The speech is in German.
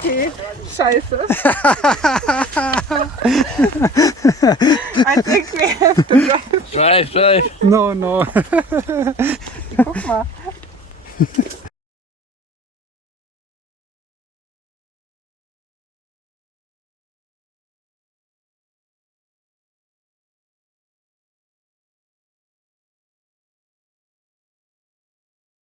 Okay, scheiße. I think we have to drive. Drive. No. Guck mal.